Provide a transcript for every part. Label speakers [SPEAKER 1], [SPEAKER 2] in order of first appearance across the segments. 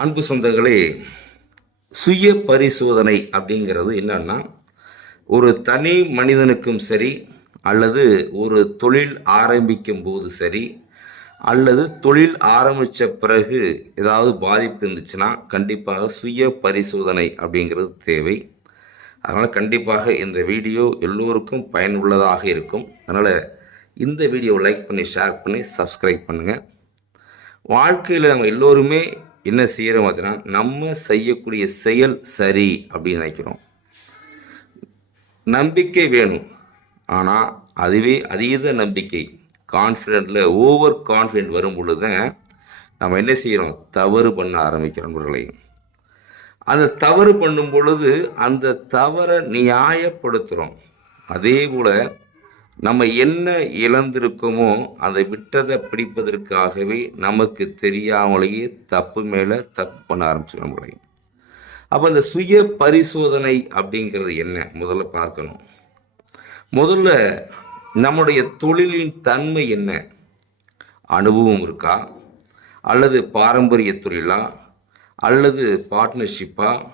[SPEAKER 1] அன்பு சொந்தங்களே சுய பரிசோதனை அப்படிங்கிறது என்னன்னா ஒரு தனி மனிதனுக்கும் சரி அல்லது ஒரு தொழில் ஆரம்பிக்கும் போது சரி அல்லது தொழில் ஆரம்பித்த பிறகு ஏதாவது பாதிப்பு இருந்துச்சுன்னா கண்டிப்பாக சுய பரிசோதனை அப்படிங்கிறது தேவை. அதனால் கண்டிப்பாக இந்த வீடியோ எல்லோருக்கும் பயனுள்ளதாக இருக்கும். அதனால் இந்த வீடியோவை லைக் பண்ணி ஷேர் பண்ணி சப்ஸ்கிரைப் பண்ணுங்கள் வாழ்க்கையில் நம்ம எல்லோருமே என்ன செய்கிறோம் பார்த்தீங்கன்னா நம்ம செய்யக்கூடிய செயல் சரி அப்படின்னு நினைக்கிறோம். நம்பிக்கை வேணும். ஆனால் அதுவே அதீத நம்பிக்கை. கான்ஃபிடென்ட்டில் ஓவர் கான்ஃபிடென்ட் வரும் பொழுது நம்ம என்ன செய்கிறோம் தவறு பண்ண ஆரம்பிக்கிறோம் நண்பர்களே. அந்த தவறு பண்ணும் பொழுது அந்த தவறை நியாயப்படுத்துகிறோம் அதே போல் நம்ம என்ன இழந்திருக்கோமோ அதை விட்டதை பிடிப்பதற்காகவே நமக்கு தெரியாமலேயே தப்பு மேலே தப்பு பண்ண ஆரம்பிச்சிடும் நம்மளையும் அப்போ இந்த சுய பரிசோதனை அப்படிங்கிறது என்ன? முதல்ல பார்க்கணும். முதல்ல நம்முடைய தொழிலின் தன்மை என்ன? அனுபவம் இருக்கா? அல்லது பாரம்பரிய தொழிலா? அல்லது பார்ட்னர்ஷிப்பா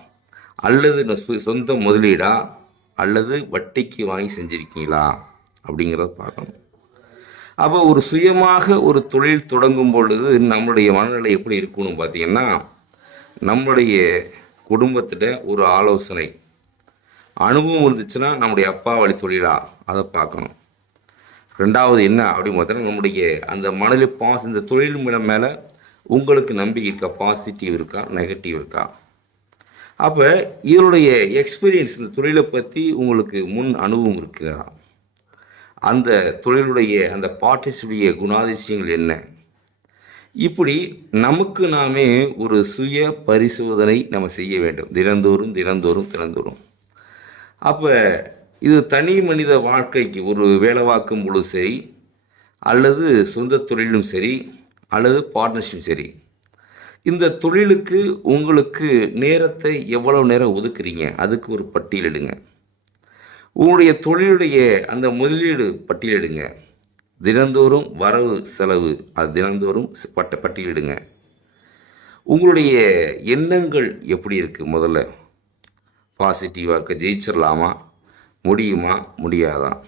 [SPEAKER 1] அல்லது சொந்த முதலீடா? அல்லது வட்டிக்கு வாங்கி செஞ்சுருக்கீங்களா? அப்படிங்கிறத பார்க்கணும். அப்போ ஒரு சுயமாக ஒரு தொழில் தொடங்கும் பொழுது நம்மளுடைய மனநிலை எப்படி இருக்கணும் பார்த்தீங்கன்னா நம்மளுடைய குடும்பத்தில் ஒரு ஆலோசனை. அனுபவம் இருந்துச்சுன்னா நம்முடைய அப்பா வழி தொழிலா? அதை பார்க்கணும். ரெண்டாவது என்ன அப்படின்னு பார்த்தோன்னா நம்முடைய அந்த மனதில் பாஸ் இந்த தொழில் மேலே மேலே உங்களுக்கு நம்பிக்கை இருக்கா? பாசிட்டிவ் இருக்கா? நெகட்டிவ் இருக்கா? அப்போ இதனுடைய எக்ஸ்பீரியன்ஸ் இந்த தொழிலை பற்றி உங்களுக்கு முன் அனுபவம் இருக்கிறதா அந்த தொழிலுடைய அந்த பாட்டிஸுடைய குணாதிசயங்கள் என்ன? இப்படி நமக்கு நாமே ஒரு சுய பரிசோதனை நம்ம செய்ய வேண்டும். தினந்தோறும் தினந்தோறும் தினந்தோறும். அப்போ இது தனி மனித வாழ்க்கைக்கு ஒரு வேலை வாக்கும் பொழுது சரி அல்லது சொந்த தொழிலும் சரி அல்லது பார்ட்னர்ஷிப் சரி. இந்த தொழிலுக்கு உங்களுக்கு நேரத்தை எவ்வளவு நேரம் ஒதுக்குறீங்க? அதுக்கு ஒரு பட்டியலிடுங்க உங்களுடைய தொழிலுடைய அந்த முதலீடு பட்டியலிடுங்க. தினந்தோறும் வரவு செலவு அது தினந்தோறும் பட்ட பட்டியலிடுங்க. உங்களுடைய எண்ணங்கள் எப்படி இருக்குது முதல்ல? பாசிட்டிவாக இருக்க ஜெயிச்சிடலாமா முடியுமா? முடியாதா?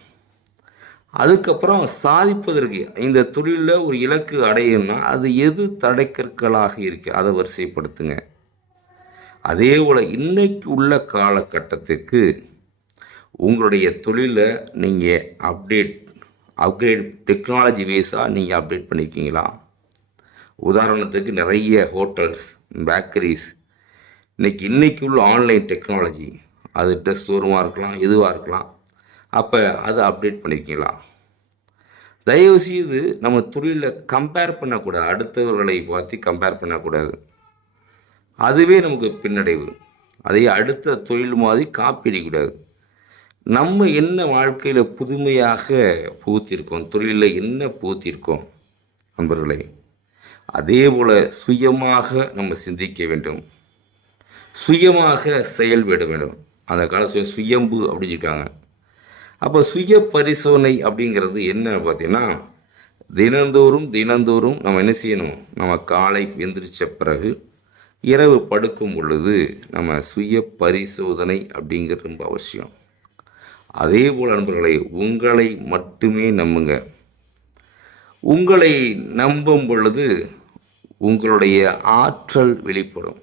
[SPEAKER 1] அதுக்கப்புறம் சாதிப்பதற்கு இந்த தொழிலில் ஒரு இலக்கு அடையணும்னா அது எது தடைக்கற்களாக இருக்கு? அதை வரிசைப்படுத்துங்க. அதே போல் இன்னைக்கு உள்ள காலகட்டத்துக்கு உங்களுடைய தொழிலை நீங்கள் அப்டேட் அப்கிரேட் டெக்னாலஜி வேஸாக நீங்கள் அப்டேட் பண்ணியிருக்கீங்களா உதாரணத்துக்கு நிறைய ஹோட்டல்ஸ் பேக்கரிஸ் இன்றைக்கி இன்றைக்கி உள்ள ஆன்லைன் டெக்னாலஜி அது ட்ரெஸ் ஷோரூமாக இருக்கலாம் எதுவாக இருக்கலாம். அப்போ அதை அப்டேட் பண்ணியிருக்கீங்களா தயவு செய்து நம்ம தொழிலில் கம்பேர் பண்ணக்கூடாது. அடுத்தவர்களை பார்த்து கம்பேர் பண்ணக்கூடாது. அதுவே நமக்கு பின்னடைவு. அதையே அடுத்த தொழில் மாதிரி காப்பிடக்கூடாது நம்ம என்ன வாழ்க்கையில் புதுமையாக புகுத்திருக்கோம்? தொழிலில் என்ன புகுத்திருக்கோம்? நண்பர்களே அதே போல் சுயமாக நம்ம சிந்திக்க வேண்டும். சுயமாக செயல்பட வேண்டும். அந்த காலத்தில் சுயம்பு அப்படின்னு இருக்காங்க. அப்போ சுய பரிசோதனை அப்படிங்கிறது என்ன பார்த்தீங்கன்னா தினந்தோறும் தினந்தோறும் நம்ம என்ன செய்யணும்? நம்ம காலை எந்திரிச்ச பிறகு இரவு படுக்கும் பொழுது நம்ம சுய பரிசோதனை அப்படிங்கிறது ரொம்ப அவசியம். அதே போல் நண்பர்களை உங்களை மட்டுமே நம்புங்க. உங்களை நம்பும் பொழுது உங்களுடைய ஆற்றல் வெளிப்படும்.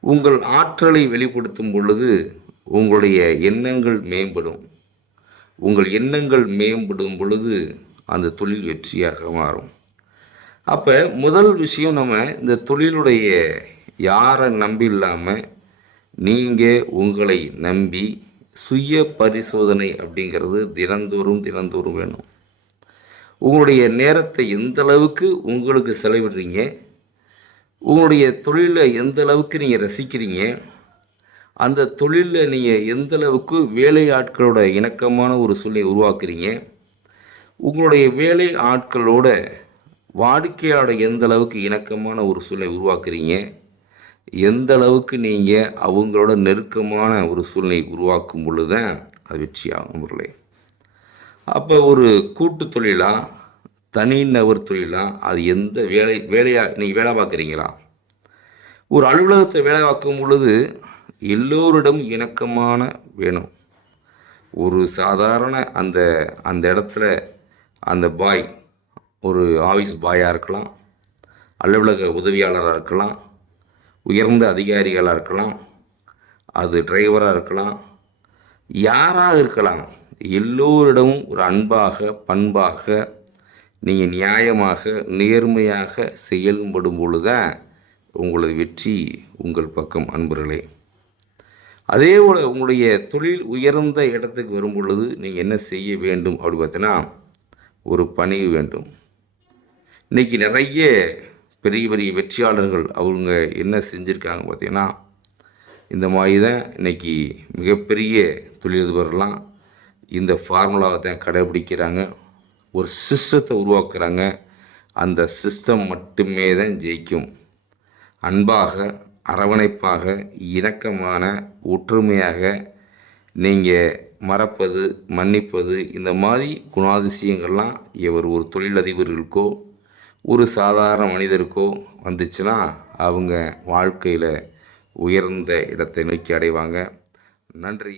[SPEAKER 1] உங்கள் ஆற்றலை வெளிப்படுத்தும் பொழுது உங்களுடைய எண்ணங்கள் மேம்படும். உங்கள் எண்ணங்கள் மேம்படும் பொழுது அந்த தொழில் வெற்றியாக மாறும். அப்போ முதல் விஷயம் நம்ம இந்த தொழிலுடைய யாரை நம்பி இல்லாமல் நீங்கள் உங்களை நம்பி சுய பரிசோதனை அப்படிங்கிறது தினந்தோறும் தினந்தோறும் வேணும். உங்களுடைய நேரத்தை எந்த அளவுக்கு உங்களுக்கு செலவிடுறீங்க? உங்களுடைய தொழிலை எந்த அளவுக்கு நீங்கள் ரசிக்கிறீங்க? அந்த தொழிலில் நீங்கள் எந்த அளவுக்கு வேலை ஆட்களோட இணக்கமான ஒரு சூழ்நிலை உருவாக்குறீங்க? உங்களுடைய வேலை ஆட்களோட வாடிக்கையாளோட எந்த அளவுக்கு இணக்கமான ஒரு சூழ்நிலை உருவாக்குறீங்க? எந்த அளவுக்கு நீங்கள் அவங்களோட நெருக்கமான ஒரு சூழ்நிலை உருவாக்கும் பொழுது தான் அது வெற்றியாகும் நண்பர்களே அப்போ ஒரு கூட்டு தொழிலாக தனிநபர் தொழிலாக அது எந்த வேலை வேலையாக நீங்கள் வேலை பார்க்குறீங்களா? ஒரு அலுவலகத்தை வேலை பார்க்கும் பொழுது எல்லோரிடம் இணக்கமான வேணும். ஒரு சாதாரண அந்த அந்த இடத்துல அந்த பாய் ஒரு ஆஃபீஸ் பாயாக இருக்கலாம் அலுவலக உதவியாளராக இருக்கலாம் உயர்ந்த அதிகாரிகளாக இருக்கலாம் அது டிரைவராக இருக்கலாம் யாராக இருக்கலாம் எல்லோரிடமும் ஒரு அன்பாக பண்பாக நீங்கள் நியாயமாக நேர்மையாக செயல்படும் பொழுதுதான் உங்களது வெற்றி உங்கள் பக்கம் அன்பர்களே. அதே போல் உங்களுடைய தொழில் உயர்ந்த இடத்துக்கு வரும் பொழுது நீங்கள் என்ன செய்ய வேண்டும்? அப்படி பார்த்தீங்கன்னா ஒரு பணிவு வேண்டும். இன்றைக்கி நிறைய பெரிய பெரிய வெற்றியாளர்கள் அவங்க என்ன செஞ்சுருக்காங்க பார்த்தீங்கன்னா இந்த மாதிரி தான் இன்றைக்கி மிகப்பெரிய தொழிலதிபர்லாம் இந்த ஃபார்முலாவை தான் கடைபிடிக்கிறாங்க. ஒரு சிஸ்டத்தை உருவாக்குறாங்க. அந்த சிஸ்டம் மட்டுமே தான் ஜெயிக்கும். அன்பாக அரவணைப்பாக இணக்கமான ஒற்றுமையாக நீங்கள் மறப்பது மன்னிப்பது இந்த மாதிரி குணாதிசயங்கள்லாம் இவர் ஒரு தொழிலதிபர்களுக்கோ ஒரு சாதாரண மனிதருக்கோ வந்துச்சுன்னா அவங்க வாழ்க்கையில் உயர்ந்த இடத்தை நோக்கி அடைவாங்க. நன்றி.